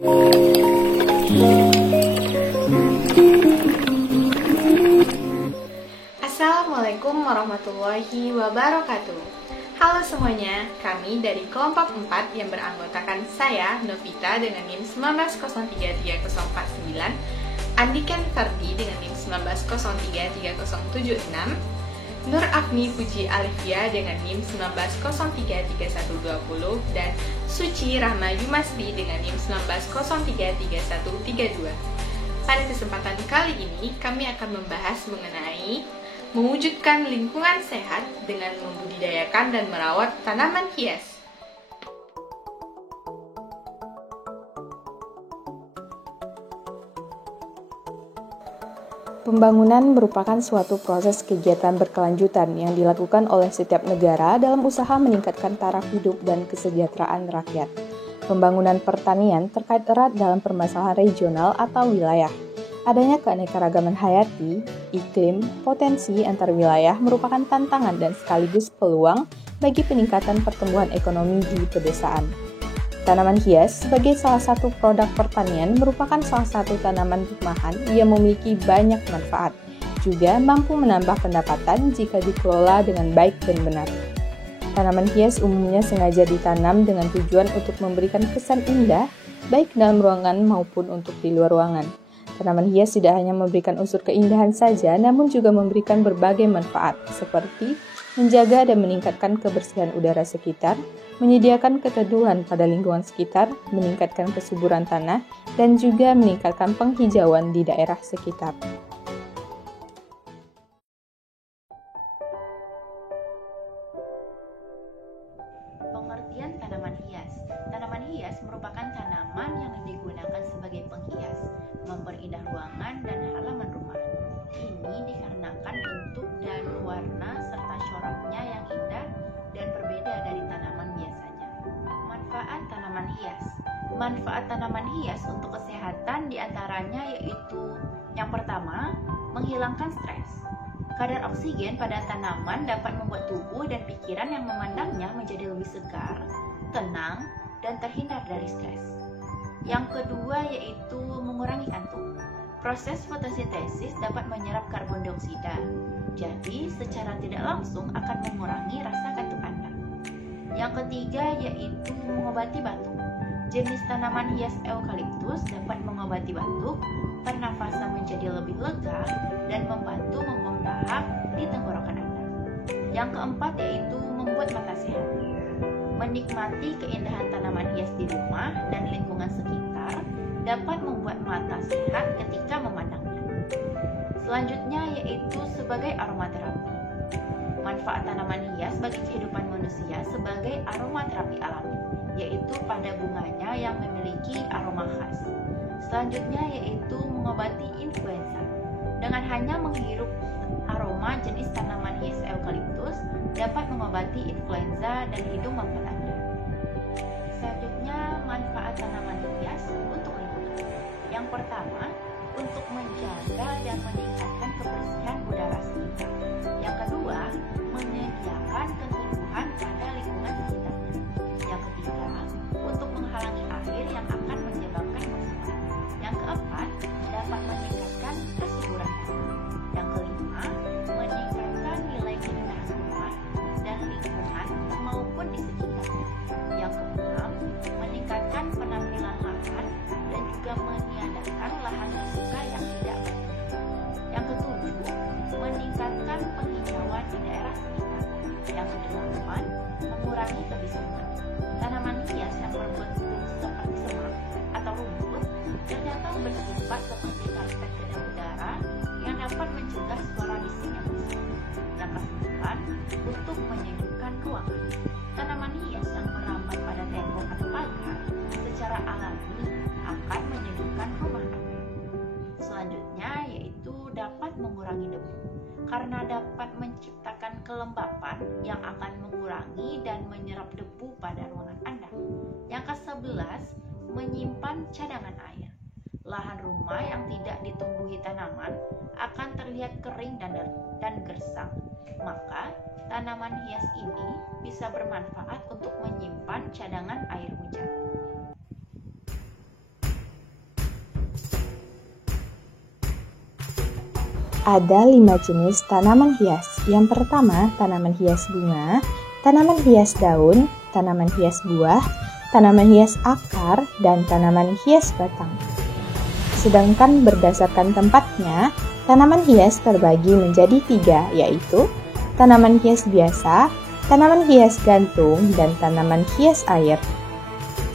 Assalamualaikum warahmatullahi wabarakatuh. Halo semuanya, kami dari kelompok 4 yang beranggotakan saya, Novita dengan NIM 1903349, Andiken Ferdi dengan NIM 1903376, Nur Afni Puji Alifia dengan NIM 1903320, dan Suci Rahma Yumasri dengan NIM 190333132. Pada kesempatan kali ini, kami akan membahas mengenai mewujudkan lingkungan sehat dengan membudidayakan dan merawat tanaman hias. Pembangunan merupakan suatu proses kegiatan berkelanjutan yang dilakukan oleh setiap negara dalam usaha meningkatkan taraf hidup dan kesejahteraan rakyat. Pembangunan pertanian terkait erat dalam permasalahan regional atau wilayah. Adanya keanekaragaman hayati, iklim, potensi antar wilayah merupakan tantangan dan sekaligus peluang bagi peningkatan pertumbuhan ekonomi di pedesaan. Tanaman hias sebagai salah satu produk pertanian merupakan salah satu tanaman rumahan yang memiliki banyak manfaat, juga mampu menambah pendapatan jika dikelola dengan baik dan benar. Tanaman hias umumnya sengaja ditanam dengan tujuan untuk memberikan kesan indah, baik dalam ruangan maupun untuk di luar ruangan. Tanaman hias tidak hanya memberikan unsur keindahan saja, namun juga memberikan berbagai manfaat, seperti menjaga dan meningkatkan kebersihan udara sekitar, menyediakan keteduhan pada lingkungan sekitar, meningkatkan kesuburan tanah, dan juga meningkatkan penghijauan di daerah sekitar. Pengertian tanaman hias. Tanaman hias merupakan tanaman yang digunakan sebagai penghias, memperindah ruangan dan halaman rumah. Ini dikarenakan bentuk dan warna serta coraknya yang indah dan berbeda dari tanaman biasanya. Manfaat tanaman hias. Manfaat tanaman hias untuk kesehatan diantaranya yaitu yang pertama, menghilangkan stres. Kadar oksigen pada tanaman dapat membuat tubuh dan pikiran yang memandangnya menjadi lebih segar, tenang, dan terhindar dari stres. Yang kedua yaitu mengurangi kantuk. Proses fotosintesis dapat menyerap karbon dioksida, jadi secara tidak langsung akan mengurangi rasa kantuk Anda. Yang ketiga yaitu mengobati batuk. Jenis tanaman hias eukaliptus dapat mengobati batuk, pernafasan menjadi lebih lega, dan membantu membuang dahak di tenggorokan Anda. Yang keempat yaitu membuat mata sehat. Menikmati keindahan tanaman hias di rumah dan lingkungan sekitar dapat membuat mata sehat ketika memandangnya. Selanjutnya yaitu sebagai aromaterapi. Manfaat tanaman hias bagi kehidupan manusia sebagai aromaterapi alami, yaitu pada bunganya yang memiliki aroma khas. Selanjutnya yaitu mengobati influenza. Dengan hanya menghirup aroma jenis tanaman hias eukaliptus dapat mengobati influenza dan hidung maupun Anda. Selanjutnya manfaat tanaman hias untuk lingkungan. Yang pertama, untuk menjaga dan meningkatkan kebersihan udara sekitar. Yang kedua, menyediakan keteduhan pada lingkungan sekitarnya. Yang ketiga, untuk menghalangi air yang akan menyebabkan kerusakan. Yang keempat, dapat meningkatkan kesuburan tanah. Yang kelima, meningkatkan nilai keindahan rumah dan lingkungan maupun di sekitarnya. Yang keenam, meningkatkan penampilan lahan dan juga meniadakan lahan terbuka yang tidak berguna. Yang ketujuh, meningkatkan penghijauan di daerah sekitar. Yang kedelapan, mengurangi kebisingan. Tanaman hias yang berbentuk seperti semak atau rumput ternyata bersifat seperti karpet kedap udara yang dapat mencegah suara bising yang besar. Yang kesembilan, untuk menyejukkan ruangan. Tanaman hias yang merambat pada tembok atau pagar secara alami akan menyejukkan rumah Anda. Selanjutnya yaitu dapat mengurangi debu, karena dapat menciptakan kelembapan yang akan mengurangi dan menyerap debu pada ruangan Anda. Yang ke-11, menyimpan cadangan air. Lahan rumah yang tidak ditumbuhi tanaman akan terlihat kering dan gersang. Maka, tanaman hias ini bisa bermanfaat untuk menyimpan cadangan air hujan. Ada 5 jenis tanaman hias. Yang pertama, tanaman hias bunga, tanaman hias daun, tanaman hias buah, tanaman hias akar, dan tanaman hias batang. Sedangkan berdasarkan tempatnya, tanaman hias terbagi menjadi 3, yaitu tanaman hias biasa, tanaman hias gantung, dan tanaman hias air.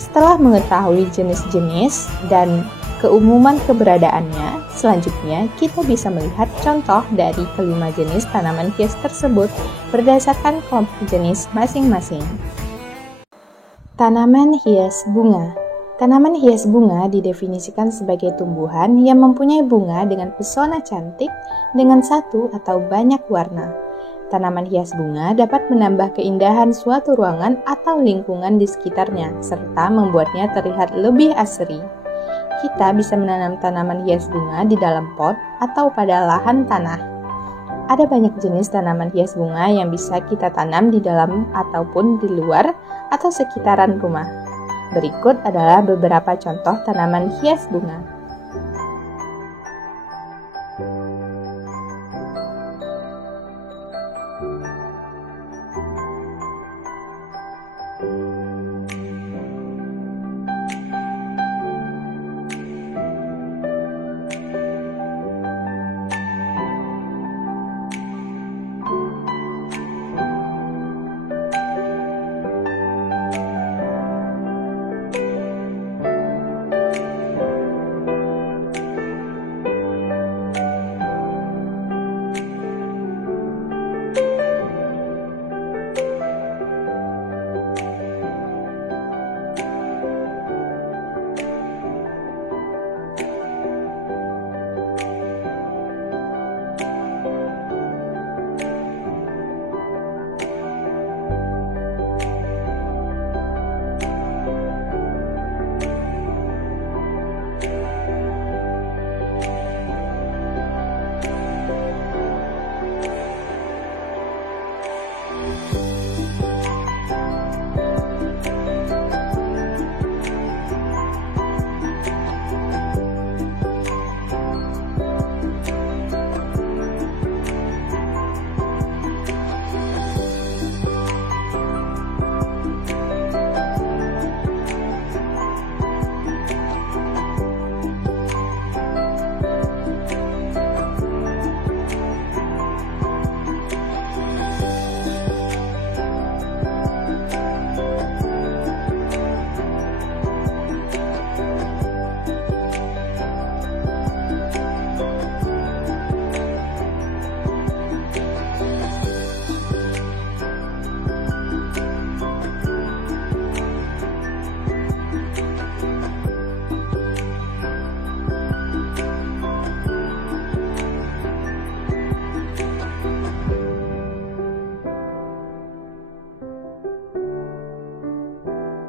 Setelah mengetahui jenis-jenis dan keumuman keberadaannya, selanjutnya kita bisa melihat contoh dari kelima jenis tanaman hias tersebut berdasarkan kelompok jenis masing-masing. Tanaman hias bunga. Tanaman hias bunga didefinisikan sebagai tumbuhan yang mempunyai bunga dengan pesona cantik dengan satu atau banyak warna. Tanaman hias bunga dapat menambah keindahan suatu ruangan atau lingkungan di sekitarnya, serta membuatnya terlihat lebih asri. Kita bisa menanam tanaman hias bunga di dalam pot atau pada lahan tanah. Ada banyak jenis tanaman hias bunga yang bisa kita tanam di dalam ataupun di luar atau sekitaran rumah. Berikut adalah beberapa contoh tanaman hias bunga.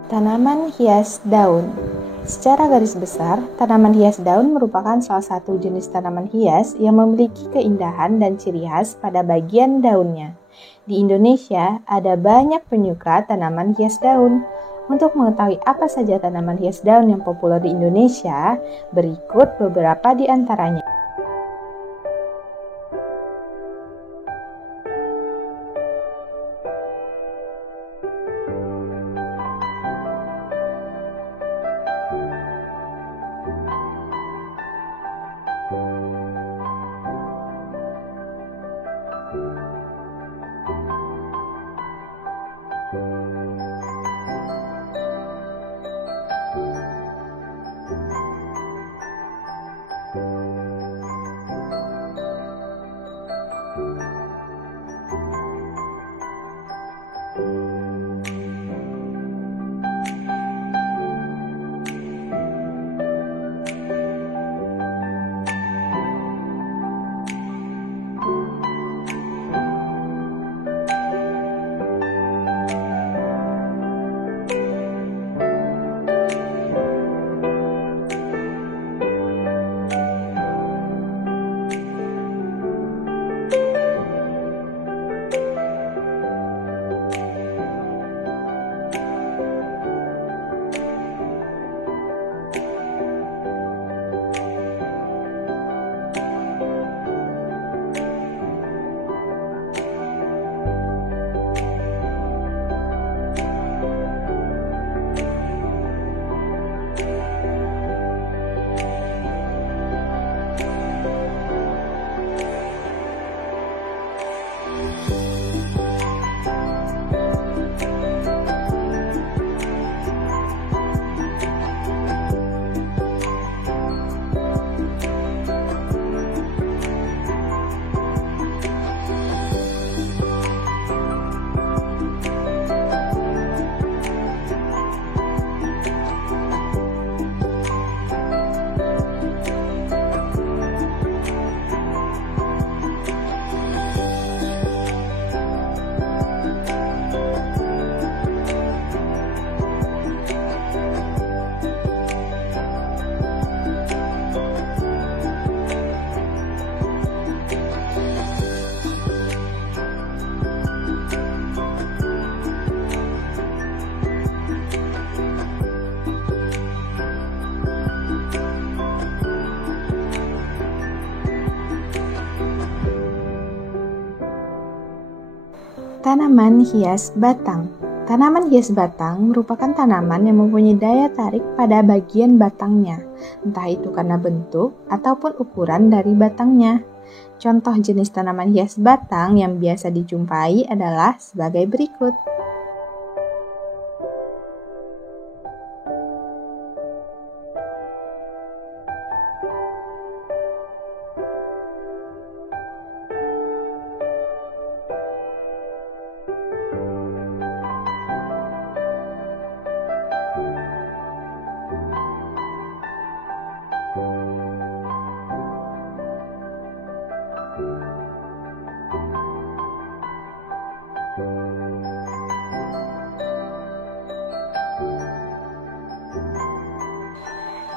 Tanaman hias daun. Secara garis besar, tanaman hias daun merupakan salah satu jenis tanaman hias yang memiliki keindahan dan ciri khas pada bagian daunnya. Di Indonesia, ada banyak penyuka tanaman hias daun. Untuk mengetahui apa saja tanaman hias daun yang populer di Indonesia, berikut beberapa di antaranya. Tanaman hias batang. Tanaman hias batang merupakan tanaman yang mempunyai daya tarik pada bagian batangnya, entah itu karena bentuk ataupun ukuran dari batangnya. Contoh jenis tanaman hias batang yang biasa dijumpai adalah sebagai berikut.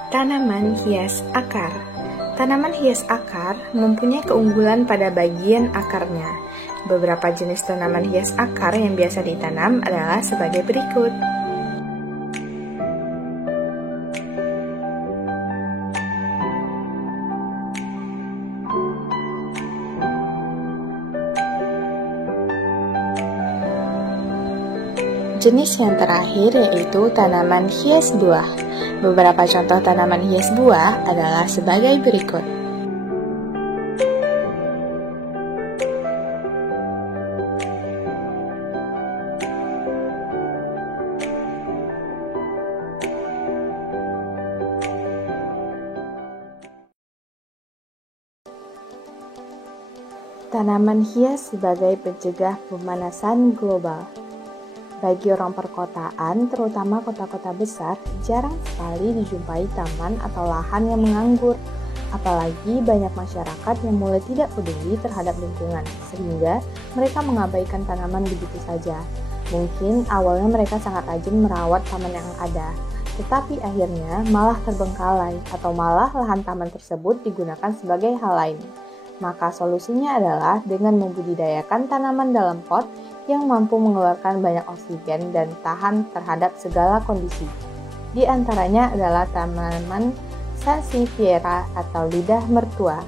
Tanaman hias akar. Tanaman hias akar mempunyai keunggulan pada bagian akarnya. Beberapa jenis tanaman hias akar yang biasa ditanam adalah sebagai berikut. Jenis yang terakhir yaitu tanaman hias buah. Beberapa contoh tanaman hias buah adalah sebagai berikut. Tanaman hias sebagai pencegah pemanasan global. Bagi orang perkotaan, terutama kota-kota besar, jarang sekali dijumpai taman atau lahan yang menganggur. Apalagi banyak masyarakat yang mulai tidak peduli terhadap lingkungan, sehingga mereka mengabaikan tanaman begitu saja. Mungkin awalnya mereka sangat rajin merawat taman yang ada, tetapi akhirnya malah terbengkalai atau malah lahan taman tersebut digunakan sebagai hal lain. Maka solusinya adalah dengan membudidayakan tanaman dalam pot yang mampu mengeluarkan banyak oksigen dan tahan terhadap segala kondisi. Di antaranya adalah tanaman Sansevieria atau lidah mertua.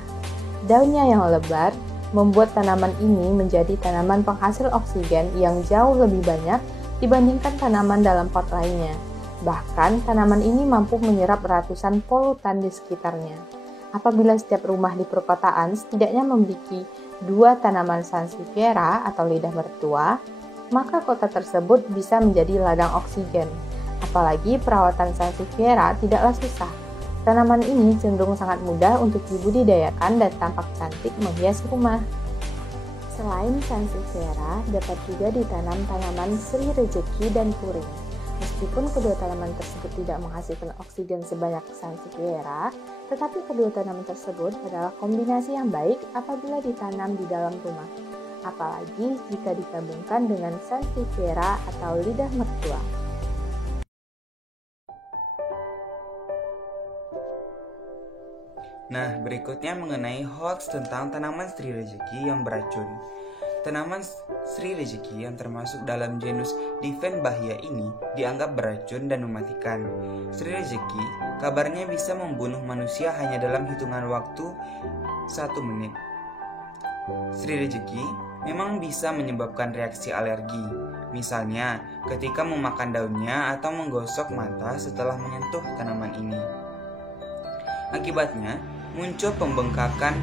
Daunnya yang lebar membuat tanaman ini menjadi tanaman penghasil oksigen yang jauh lebih banyak dibandingkan tanaman dalam pot lainnya. Bahkan tanaman ini mampu menyerap ratusan polutan di sekitarnya. Apabila setiap rumah di perkotaan setidaknya memiliki 2 tanaman Sansevieria atau lidah mertua, maka kota tersebut bisa menjadi ladang oksigen. Apalagi perawatan Sansevieria tidaklah susah. Tanaman ini cenderung sangat mudah untuk dibudidayakan dan tampak cantik menghias rumah. Selain Sansevieria, dapat juga ditanam tanaman Sri Rejeki dan Puring. Meskipun kedua tanaman tersebut tidak menghasilkan oksigen sebanyak Sansevieria, tetapi kedua tanaman tersebut adalah kombinasi yang baik apabila ditanam di dalam rumah. Apalagi jika digabungkan dengan Sansevieria atau lidah mertua. Nah, berikutnya mengenai hoax tentang tanaman Sri Rejeki yang beracun. Tanaman Sri Rejeki yang termasuk dalam genus Dieffenbachia ini dianggap beracun dan mematikan. Sri Rejeki kabarnya bisa membunuh manusia hanya dalam hitungan waktu 1 menit. Sri Rejeki memang bisa menyebabkan reaksi alergi, misalnya ketika memakan daunnya atau menggosok mata setelah menyentuh tanaman ini. Akibatnya muncul pembengkakan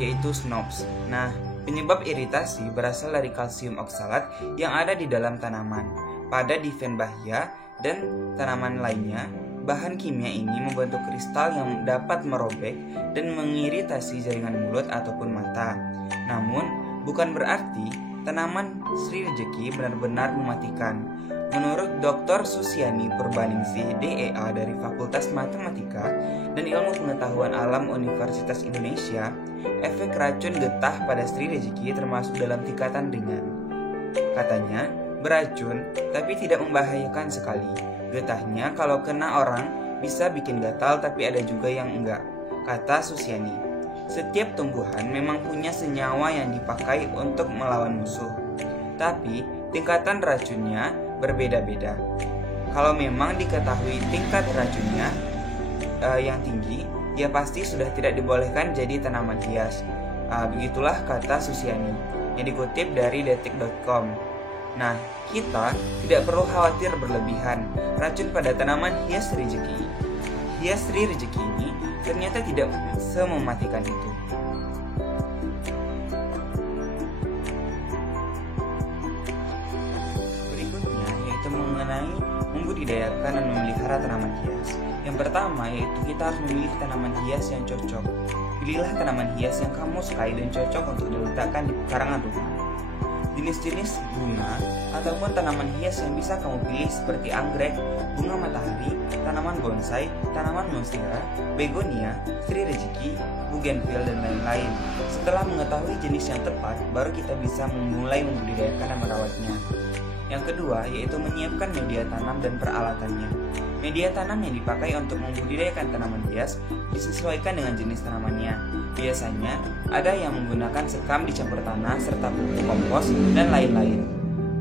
yaitu SNOPS. Nah, penyebab iritasi berasal dari kalsium oksalat yang ada di dalam tanaman. Pada Dieffenbachia dan tanaman lainnya, bahan kimia ini membentuk kristal yang dapat merobek dan mengiritasi jaringan mulut ataupun mata. Namun, bukan berarti tanaman Sri Rejeki benar-benar mematikan. Menurut Dr. Susiani Purbaningsih, DEA dari Fakultas Matematika dan Ilmu Pengetahuan Alam Universitas Indonesia, efek racun getah pada Sri Rejeki termasuk dalam tingkatan ringan. Katanya, beracun tapi tidak membahayakan sekali. Getahnya kalau kena orang bisa bikin gatal tapi ada juga yang enggak, kata Susiani. Setiap tumbuhan memang punya senyawa yang dipakai untuk melawan musuh, tapi tingkatan racunnya berbeda-beda. Kalau memang diketahui tingkat racunnya yang tinggi, ya pasti sudah tidak dibolehkan jadi tanaman hias. Begitulah kata Susiani yang dikutip dari detik.com. Nah, kita tidak perlu khawatir berlebihan. Racun pada tanaman hias rezeki ini ternyata tidak semematikan itu. Berikutnya yaitu mengenai membudidayakan dan memelihara tanaman hias. Yang pertama yaitu kita harus memilih tanaman hias yang cocok. Pilihlah tanaman hias yang kamu sukai dan cocok untuk diletakkan di pekarangan rumah. Jenis-jenis bunga ataupun tanaman hias yang bisa kamu pilih seperti anggrek, bunga matahari, tanaman bonsai, tanaman monstera, begonia, sri rezeki, bougainville, dan lain-lain. Setelah mengetahui jenis yang tepat, baru kita bisa memulai membudidayakan dan merawatnya. Yang kedua yaitu menyiapkan media tanam dan peralatannya. Media tanam yang dipakai untuk membudidayakan tanaman hias disesuaikan dengan jenis tanamannya. Biasanya ada yang menggunakan sekam dicampur tanah serta pupuk kompos dan lain-lain.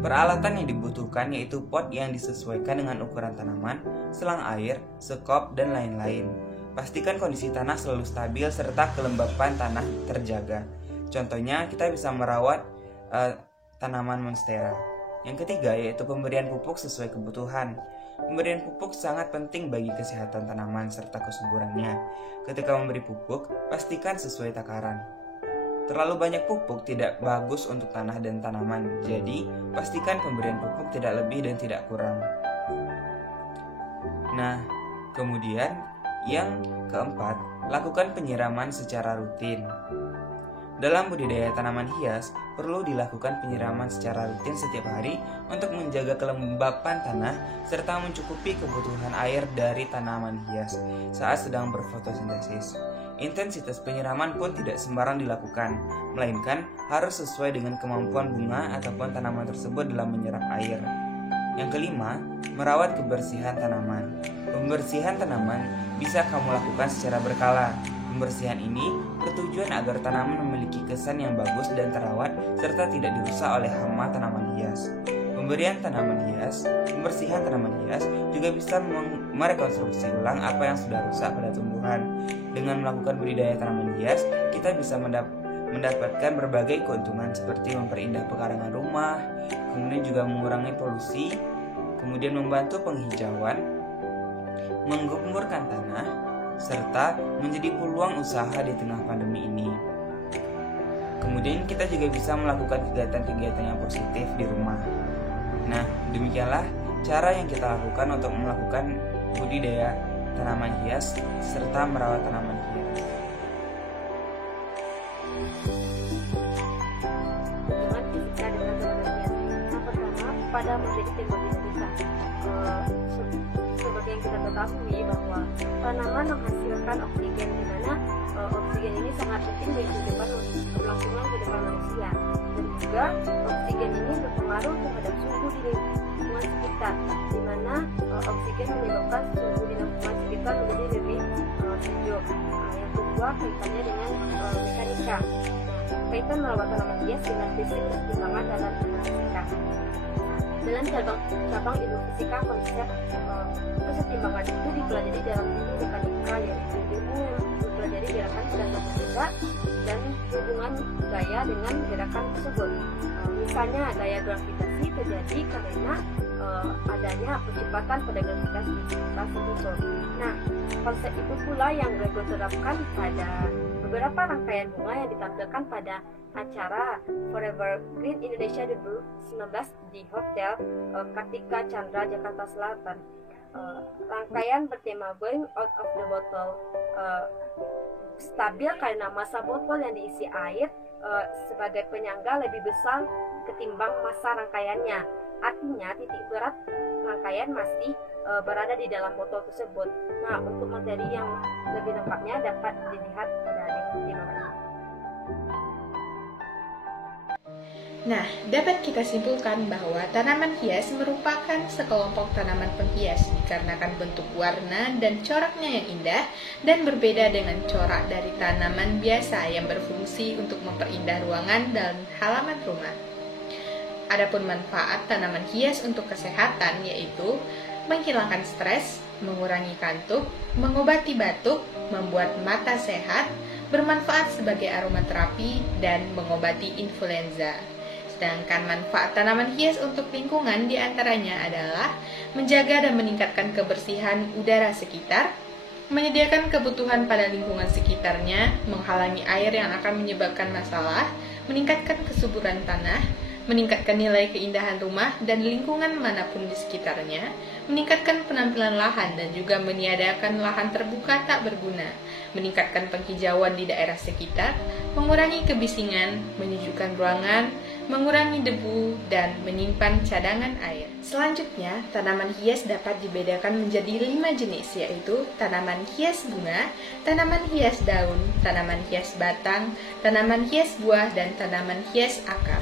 Peralatan yang dibutuhkan yaitu pot yang disesuaikan dengan ukuran tanaman, selang air, sekop, dan lain-lain. Pastikan kondisi tanah selalu stabil serta kelembapan tanah terjaga. Contohnya kita bisa merawat tanaman monstera. Yang ketiga yaitu pemberian pupuk sesuai kebutuhan. Pemberian pupuk sangat penting bagi kesehatan tanaman serta kesuburannya. Ketika memberi pupuk, pastikan sesuai takaran. Terlalu banyak pupuk tidak bagus untuk tanah dan tanaman, jadi pastikan pemberian pupuk tidak lebih dan tidak kurang. Nah, kemudian yang keempat, lakukan penyiraman secara rutin. Dalam budidaya tanaman hias, perlu dilakukan penyiraman secara rutin setiap hari untuk menjaga kelembapan tanah serta mencukupi kebutuhan air dari tanaman hias saat sedang berfotosintesis. Intensitas penyiraman pun tidak sembarang dilakukan, melainkan harus sesuai dengan kemampuan bunga ataupun tanaman tersebut dalam menyerap air. Yang kelima, merawat kebersihan tanaman. Pembersihan tanaman bisa kamu lakukan secara berkala. Pembersihan ini bertujuan agar tanaman memiliki kesan yang bagus dan terawat serta tidak dirusak oleh hama tanaman hias. Pembersihan tanaman hias juga bisa merekonstruksi ulang apa yang sudah rusak pada tumbuhan. Dengan melakukan budidaya tanaman hias, kita bisa mendapatkan berbagai keuntungan seperti memperindah pekarangan rumah, kemudian juga mengurangi polusi, kemudian membantu penghijauan, menggemburkan tanah, serta menjadi peluang usaha di tengah pandemi ini. Kemudian kita juga bisa melakukan kegiatan-kegiatan yang positif di rumah. Nah, demikianlah cara yang kita lakukan untuk melakukan budidaya tanaman hias serta merawat tanaman hias. Hubungan fisika dengan tanaman hias. Yang pertama, pada menjadi tema kita. Seperti yang kita ketahui bahwa tanaman menghasilkan oksigen, di mana oksigen ini sangat penting bagi kelangsungan kehidupan manusia, dan juga oksigen ini berpengaruh terhadap suhu di lingkungan sekitar, di mana oksigen menyebabkan suhu di lingkungan sekitar menjadi lebih sejuk. Yang kedua kaitannya dengan mekanika. Kaitan merawat tanaman hias dengan fisik pertimbangan dalam fisika. Dalam cabang ilmu fisika, konsep kesetimbangan itu dipelajari dalam ilmu mekanika, yaitu ilmu yang mempelajari gerakan benda benda dan hubungan gaya dengan gerakan tersebut. Misalnya gaya gravitasi terjadi karena adanya percepatan pada gravitasi tersebut. Nah, konsep itu pula yang Gregor terapkan pada beberapa rangkaian bunga yang ditampilkan pada acara Forever Green Indonesia 2019 di Hotel Kartika Chandra, Jakarta Selatan. Rangkaian bertema Going Out of the Bottle stabil karena massa botol yang diisi air sebagai penyangga lebih besar ketimbang massa rangkaiannya. Artinya titik berat rangkaian masih berada di dalam botol tersebut. Nah, untuk materi yang lebih lengkapnya dapat dilihat pada link di bawah ini. Nah, dapat kita simpulkan bahwa tanaman hias merupakan sekelompok tanaman penghias dikarenakan bentuk warna dan coraknya yang indah dan berbeda dengan corak dari tanaman biasa yang berfungsi untuk memperindah ruangan dan halaman rumah. Adapun manfaat tanaman hias untuk kesehatan yaitu menghilangkan stres, mengurangi kantuk, mengobati batuk, membuat mata sehat, bermanfaat sebagai aromaterapi, dan mengobati influenza. Sedangkan manfaat tanaman hias untuk lingkungan diantaranya adalah menjaga dan meningkatkan kebersihan udara sekitar, menyediakan kebutuhan pada lingkungan sekitarnya, menghalangi air yang akan menyebabkan masalah, meningkatkan kesuburan tanah, meningkatkan nilai keindahan rumah dan lingkungan manapun di sekitarnya, meningkatkan penampilan lahan dan juga meniadakan lahan terbuka tak berguna, meningkatkan penghijauan di daerah sekitar, mengurangi kebisingan, menyejukkan ruangan, mengurangi debu, dan menyimpan cadangan air. Selanjutnya, tanaman hias dapat dibedakan menjadi 5 jenis, yaitu tanaman hias bunga, tanaman hias daun, tanaman hias batang, tanaman hias buah, dan tanaman hias akar.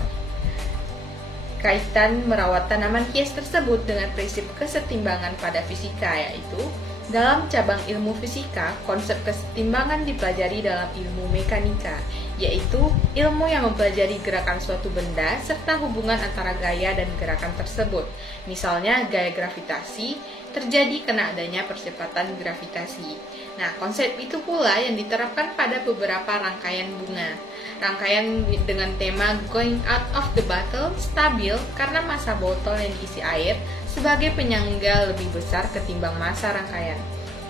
Kaitan merawat tanaman hias tersebut dengan prinsip kesetimbangan pada fisika, yaitu dalam cabang ilmu fisika, konsep kesetimbangan dipelajari dalam ilmu mekanika, yaitu ilmu yang mempelajari gerakan suatu benda serta hubungan antara gaya dan gerakan tersebut. Misalnya, gaya gravitasi terjadi karena adanya percepatan gravitasi. Nah, konsep itu pula yang diterapkan pada beberapa rangkaian bunga. Rangkaian dengan tema Going Out of the Bottle stabil karena massa botol yang diisi air sebagai penyangga lebih besar ketimbang massa rangkaian.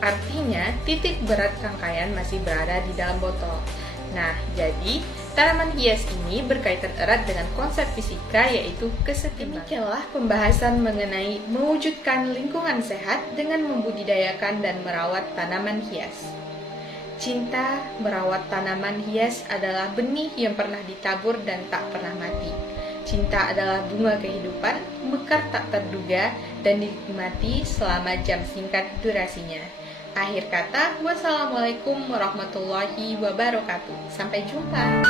Artinya, titik berat rangkaian masih berada di dalam botol. Nah, jadi tanaman hias ini berkaitan erat dengan konsep fisika, yaitu kesetimbangan. Demikianlah pembahasan mengenai mewujudkan lingkungan sehat dengan membudidayakan dan merawat tanaman hias. Cinta merawat tanaman hias adalah benih yang pernah ditabur dan tak pernah mati. Cinta adalah bunga kehidupan, mekar tak terduga, dan dinikmati selama jam singkat durasinya. Akhir kata, wassalamualaikum warahmatullahi wabarakatuh. Sampai jumpa.